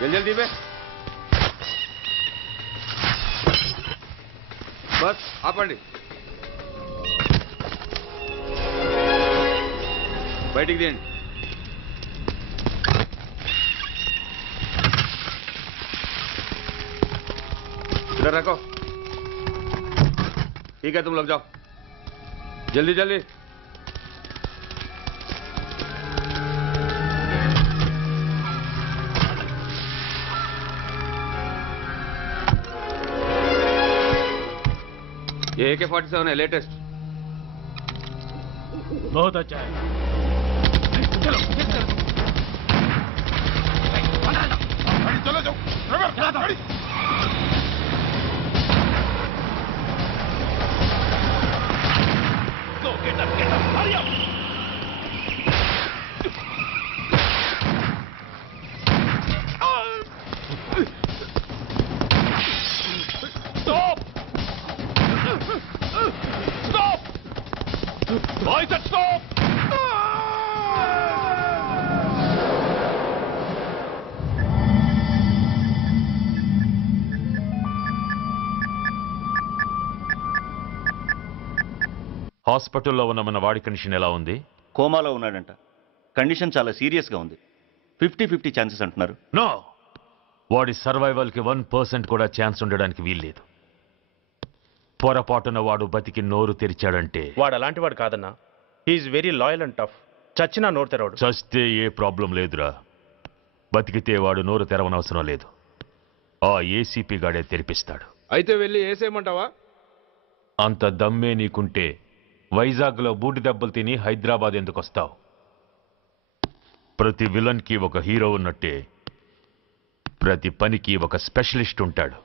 जल्दी जल्दी पे बस ఆపండి బయటికి తీయండి इधर रखो ठीक है तुम लोग जाओ जल्दी जल्दी ये AK-47 है लेटेस्ट बहुत अच्छा है चलो चलो चलो Get up, hurry up! Stop! Stop! I said stop! హాస్పిటల్లో ఉన్న మన వాడి కండిషన్ ఎలా ఉంది? కోమాలో ఉన్నాడంట. కండిషన్ చాలా సీరియస్గా ఉంది. 50-50 ఛాన్సెస్ అంటున్నారు. నో, వాడి సర్వైవల్కి 1% కూడా ఛాన్స్ ఉండడానికి వీల్లేదు. పొరపాటున వాడు బతికి నోరు తెరిచాడంటే వాడు అలాంటి వాడు కాదన్నా. He is very loyal and tough. చచ్చినా నోరు తెరవడు. చస్తే ఏ ప్రాబ్లం లేదురా, బతికితే వాడు నోరు తెరవనవసరం లేదు. ఆ ఏసీపీ గాడే తెరిపిస్తాడు. అయితే వెళ్ళి ఏసేయమంటావా? అంత దమ్మే నీకుంటే వైజాగ్లో బూటి దెబ్బలు తిని హైదరాబాద్ ఎందుకు వస్తావు? ప్రతి విలన్కి ఒక హీరో ఉన్నట్టే ప్రతి పనికి ఒక స్పెషలిస్ట్ ఉంటాడు.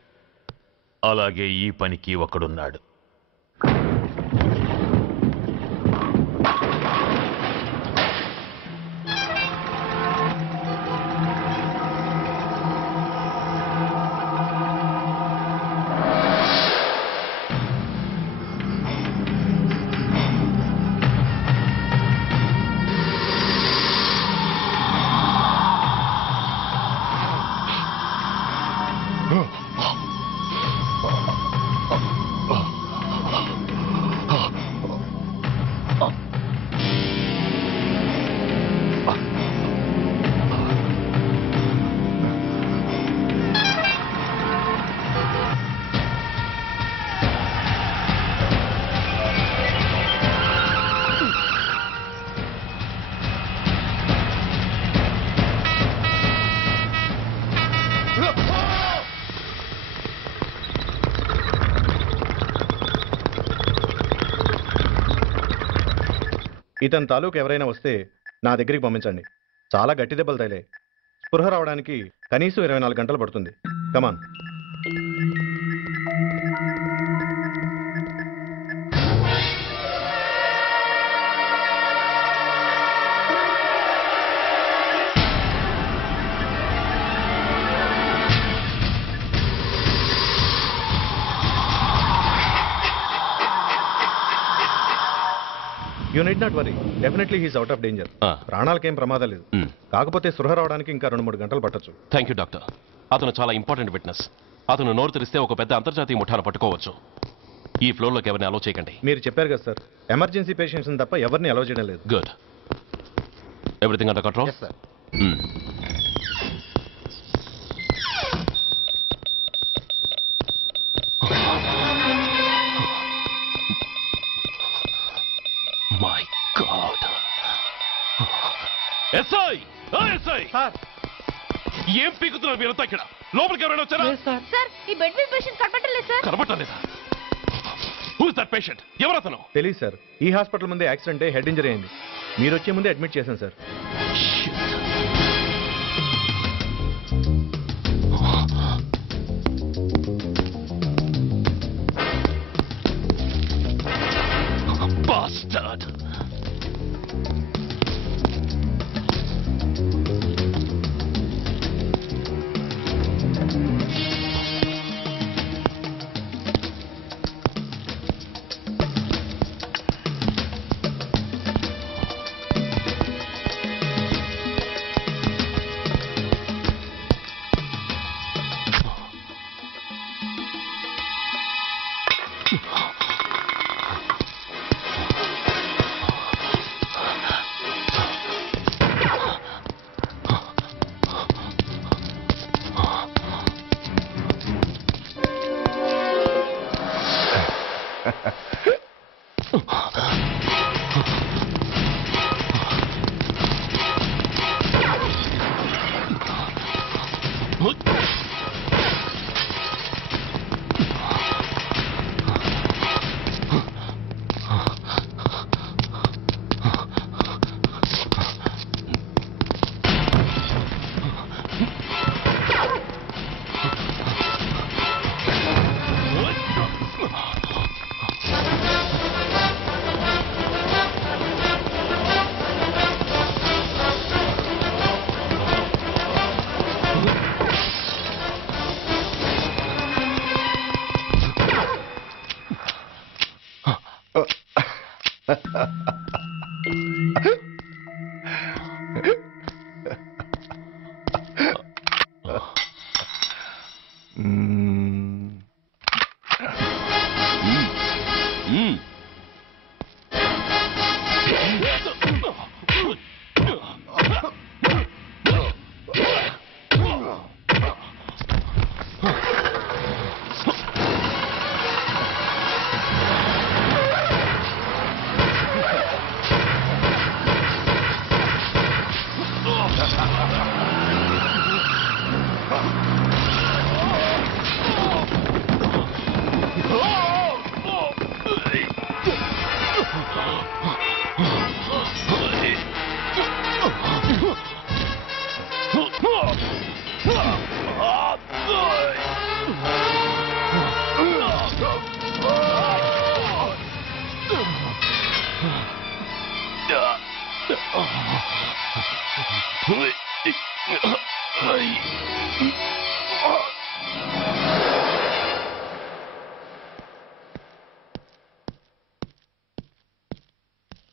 అలాగే ఈ పనికి ఒకడున్నాడు. ఇతని తాలూకు ఎవరైనా వస్తే నా దగ్గరికి పంపించండి. చాలా గట్టి దెబ్బలు తగిలే. స్పృహ రావడానికి కనీసం 24 గంటలు పడుతుంది. Come on. You need not worry, definitely he's out of danger. ప్రాణాలకేం ప్రమాదం లేదు. కాకపోతే స్పృహ రావడానికి ఇంకా 2-3 గంటలు పట్టొచ్చు. Thank you doctor. అతను చాలా ఇంపార్టెంట్ విట్నెస్. అతను నోరు తెరిస్తే ఒక పెద్ద అంతర్జాతీయ ముఠాను పట్టుకోవచ్చు. ఈ ఫ్లోర్లోకి ఎవరిని అలో చేయకండి. మీరు చెప్పారు కదా సార్, ఎమర్జెన్సీ పేషెంట్స్ తప్ప ఎవరిని అలో చేయడం లేదు. Good. Everything under control? My God. SI, SI, ఏం పీకుతున్నారు మీరంతా ఇక్కడ? లోపలికి ఎవరైనా వచ్చారా? సార్, ఈ బెడ్ మీద పేషెంట్ కనబట్టలేదు సార్. కనబట్టలేదా? Who is that patient? ఎవరతను? తెలియదు సార్. ఈ హాస్పిటల్ ముందే యాక్సిడెంట్ హెడ్ ఇంజరీ అయింది. మీరు వచ్చే ముందే అడ్మిట్ చేశాను sir. Bastard!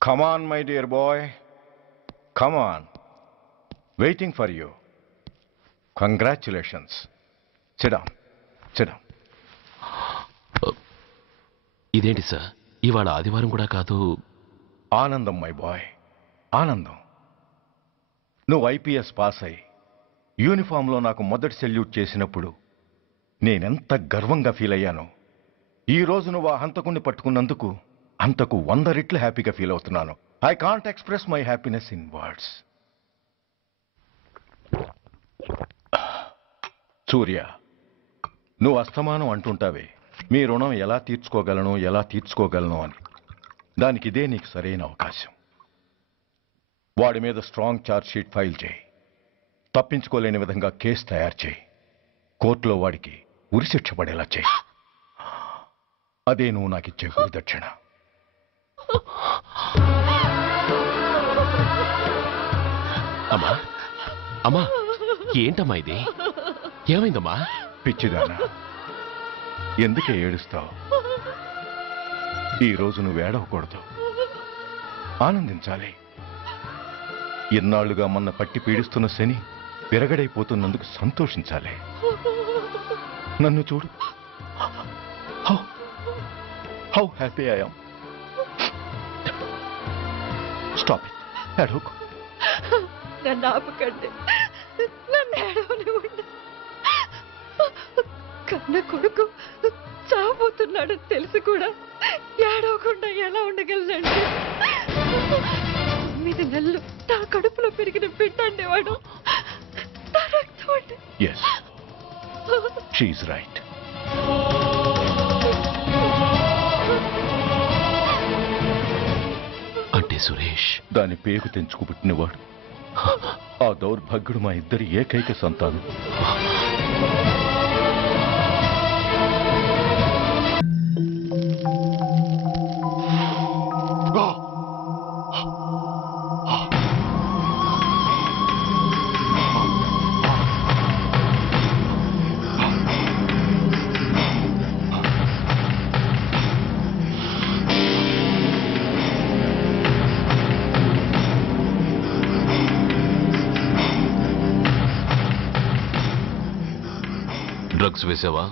Come on, my dear boy. Come on. Waiting for you. Congratulations. Sit down. Sit down. ఇదేంటి సార్ ఇవాళ ఆదివారం కూడా కాదు. ఆనందం మై బాయ్, ఆనందం. నువ్వు ఐపీఎస్ పాస్ అయి యూనిఫామ్లో నాకు మొదటి సెల్యూట్ చేసినప్పుడు నేనెంత గర్వంగా ఫీల్ అయ్యానో, ఈరోజు నువ్వు ఆ హంతకుణ్ణి పట్టుకున్నందుకు అంతకు 100 రెట్లు హ్యాపీగా ఫీల్ అవుతున్నాను. I can't express my happiness in words. Surya, నువ్వు అస్తమానం అంటుంటావే మీ రుణం ఎలా తీర్చుకోగలను అని. దానికి ఇదే నీకు సరైన అవకాశం. వాడి మీద స్ట్రాంగ్ ఛార్జ్ షీట్ ఫైల్ చేయి. తప్పించుకోలేని విధంగా కేసు తయారు చేయి. కోర్టులో వాడికి ఉరిశిక్ష పడేలా చేయి. అదే నువ్వు నాకిచ్చే గురుదక్షిణ. అమ్మా అమ్మా, ఏంటమ్మా ఇది? ఏమైందమ్మా? పిచ్చిదానా, ఎందుకే ఏడుస్తావు? ఈరోజు నువ్వు ఏడవకూడదు, ఆనందించాలి. ఇన్నాళ్లుగా మన పట్టి పీడిస్తున్న శని విరగడైపోతున్నందుకు సంతోషించాలి. నన్ను చూడు, how happy I am. Stop it, ఏడవకు. నన్ను ఆపకండి, నన్ను ఏడవనివ్వండి. కన్న కొడుకు చావబోతున్నాడు తెలిసి కూడా ఏడవకుండా ఎలా ఉండగలనండి? 9 నెలలు నా కడుపులో పెరిగిన బిడ్డండి వాడు. నా రక్తం అండి. Yes, she's right. అంటే సురేష్ దాని పేగు తెంచుకు పుట్టినవాడు. ఆ దౌర్భాగ్యుడు మా ఇద్దరి ఏకైక సంతానం. డ్రగ్స్ వేసావా?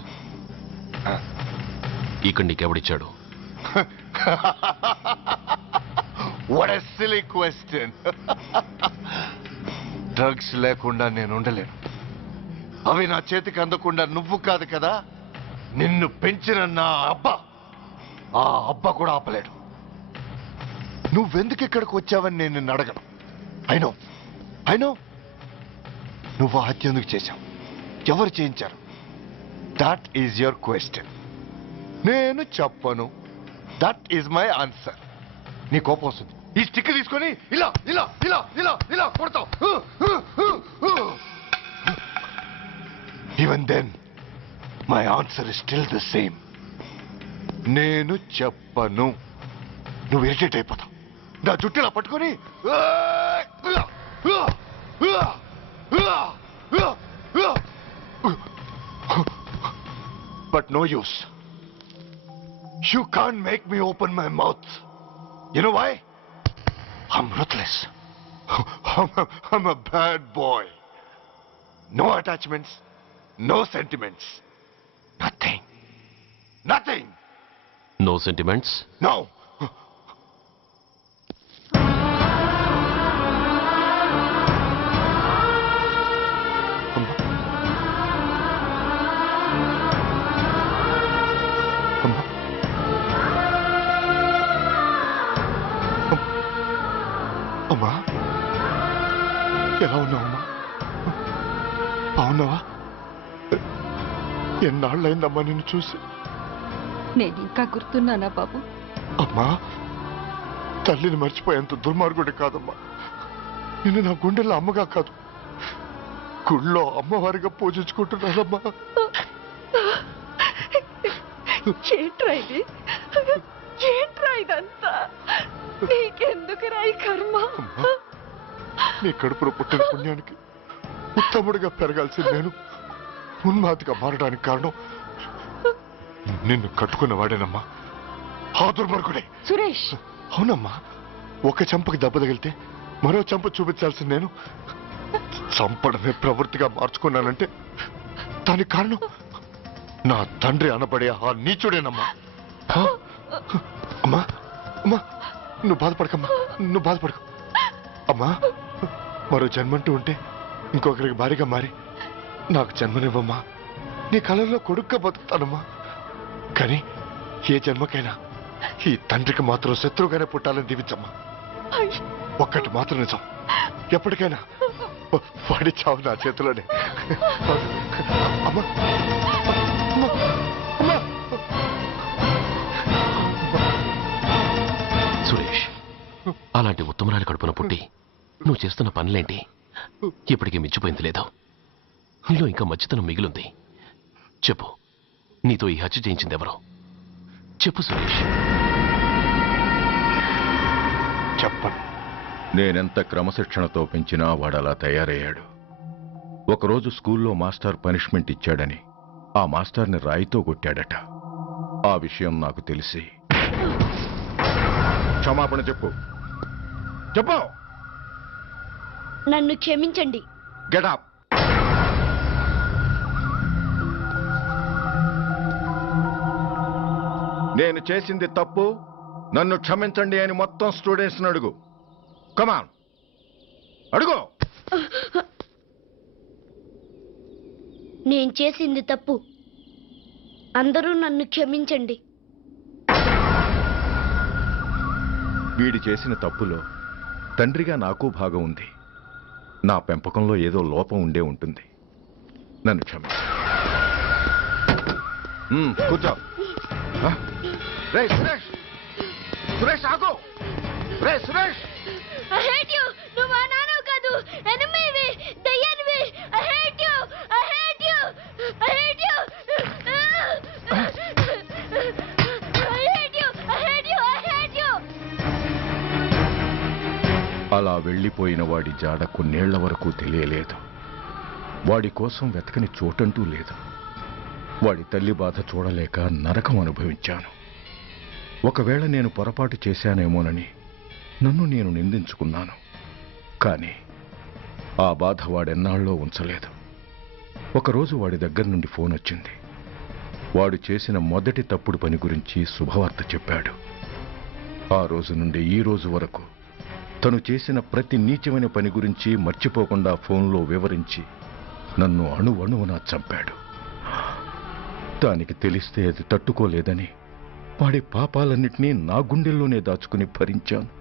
ఇక్కడ నీకెవడిచ్చాడు? What a silly question. Drugs లేకుండా నేను ఉండలేను. అవి నా చేతికి అందకుండా నువ్వు కాదు కదా, నిన్ను పెంచిన నా అబ్బా, ఆ అబ్బా కూడా ఆపలేడు. నువ్వెందుకు ఇక్కడికి వచ్చావని నేను నిన్ను అడగను. అయినో నువ్వు హత్య ఎందుకు చేశావు, ఎవరు చేయించారు? That is your question. నేను చెప్పను. That is my answer. నీ కోపం వస్తుంది, ఈ స్టిక్ తీసుకొని ఇలా ఇలా ఇలా ఇలా ఇలా కొడతావు. Even then my answer is still the same. నేను చెప్పను. నువ్వు ఇరిటేట్ అయిపోతావు. నా జుట్టులా పట్టుకొని but no use. You can't make me open my mouth. You know why? I'm ruthless. I'm a bad boy. No attachments, no sentiments. Nothing. Nothing. No sentiments? No. అమ్మా, ఎలా ఉన్నావమ్మా? బాగున్నావా? ఎన్నాళ్ళైందమ్మా నిన్ను చూసి? నేను ఇంకా గుర్తున్నానా బాబు? అమ్మా, తల్లిని మర్చిపోయేంత దుర్మార్గుడి కాదమ్మా. నిన్ను నా గుండెల్లో అమ్మగా కాదు, గుళ్ళో అమ్మవారిగా పూజించుకుంటున్నానమ్మా. ఏంట్రా ఇది? ఏంట్రా ఇదంతా? నీకెందుకు రాయి కర్మ? నీ కడుపులో పుట్టిన పుణ్యానికి ఉత్తముడిగా పెరగాల్సి నేను ఉన్మాదిగా మారడానికి కారణం నిన్ను కట్టుకున్నవాడేనమ్మా, ఆ దుర్మార్గుడే. సురేష్! అవునమ్మా, ఒక చెంపకి దెబ్బ తగిలితే మరో చెంప చూపించాల్సి నేను చంపడమే ప్రవృత్తిగా మార్చుకున్నానంటే దానికి కారణం నా తండ్రి అనబడే ఆ నీచుడేనమ్మా. అమ్మా అమ్మా, నువ్వు బాధపడకమ్మా, నువ్వు బాధపడకు అమ్మా. మరో జన్మంటూ ఉంటే ఇంకొకరికి భారీగా మారి నాకు జన్మనివ్వమ్మా. నీ కళల్లో కొడుగ్గా బతుకుతానమ్మా. కానీ ఏ జన్మకైనా ఈ తండ్రికి మాత్రం శత్రువుగానే పుట్టాలని దీవించమ్మా. ఒక్కటి మాత్రం నిజం, ఎప్పటికైనా వాడి చావు నా చేతిలోనే. అమ్మా సురేష్, అలాంటి ఉత్తమరాలి కడుపున పుట్టి నువ్వు చేస్తున్న పనులేంటి? ఇప్పటికీ మించిపోయింది లేదు. నీలో ఇంకా మంచితనం మిగిలింది. చెప్పు, నీతో ఈ హత్య చేయించింది ఎవరు? చెప్పు సురేష్. చెప్పను. నేనెంత క్రమశిక్షణతో పెంచినా వాడలా తయారయ్యాడు. ఒకరోజు స్కూల్లో మాస్టర్ పనిష్మెంట్ ఇచ్చాడని ఆ మాస్టర్ని రాయితో కొట్టాడట. ఆ విషయం నాకు తెలిసి క్షమాపణ చెప్పు. చెప్పు. నన్ను క్షమించండి. Get up. నేను చేసింది తప్పు, నన్ను క్షమించండి అని మొత్తం స్టూడెంట్స్ని అడుగు. కమాన్, అడుగు. నేను చేసింది తప్పు, అందరూ నన్ను క్షమించండి. వీడి చేసిన తప్పులో తండ్రిగా నాకు భాగం ఉంది. నా పెంపకంలో ఏదో లోపం ఉండే ఉంటుంది. నన్ను క్షమించు. కూర్చో. రే సురేష్, సురేష్ ఆగు. రే సురేష్, I hate you. నువ్వు మా నాన్నవు కాదు, ఎనిమివి, దయ్యానివి. I hate you. I hate you. I hate you. I hate you. I hate you. I hate you. అలా వెళ్ళిపోయిన వాడి జాడ కొన్నేళ్ల వరకు తెలియలేదు. వాడి కోసం వెతకని చోటంటూ లేదు. వాడి తల్లి బాధ చూడలేక నరకం అనుభవించాను. ఒకవేళ నేను పొరపాటు చేశానేమోనని నన్ను నేను నిందించుకున్నాను. కానీ ఆ బాధ వాడెన్నాళ్ళో ఉంచలేదు. ఒకరోజు వాడి దగ్గర నుండి ఫోన్ వచ్చింది. వాడు చేసిన మొదటి తప్పుడు పని గురించి శుభవార్త చెప్పాడు. ఆ రోజు నుండి ఈ రోజు వరకు తను చేసిన ప్రతి నీచమైన పని గురించి మర్చిపోకుండా ఫోన్లో వివరించి నన్ను అణువణువునా చంపాడు. దానికి తెలిస్తే అది తట్టుకోలేదని వాడి పాపాలన్నిటినీ నా గుండెల్లోనే దాచుకుని భరించాను.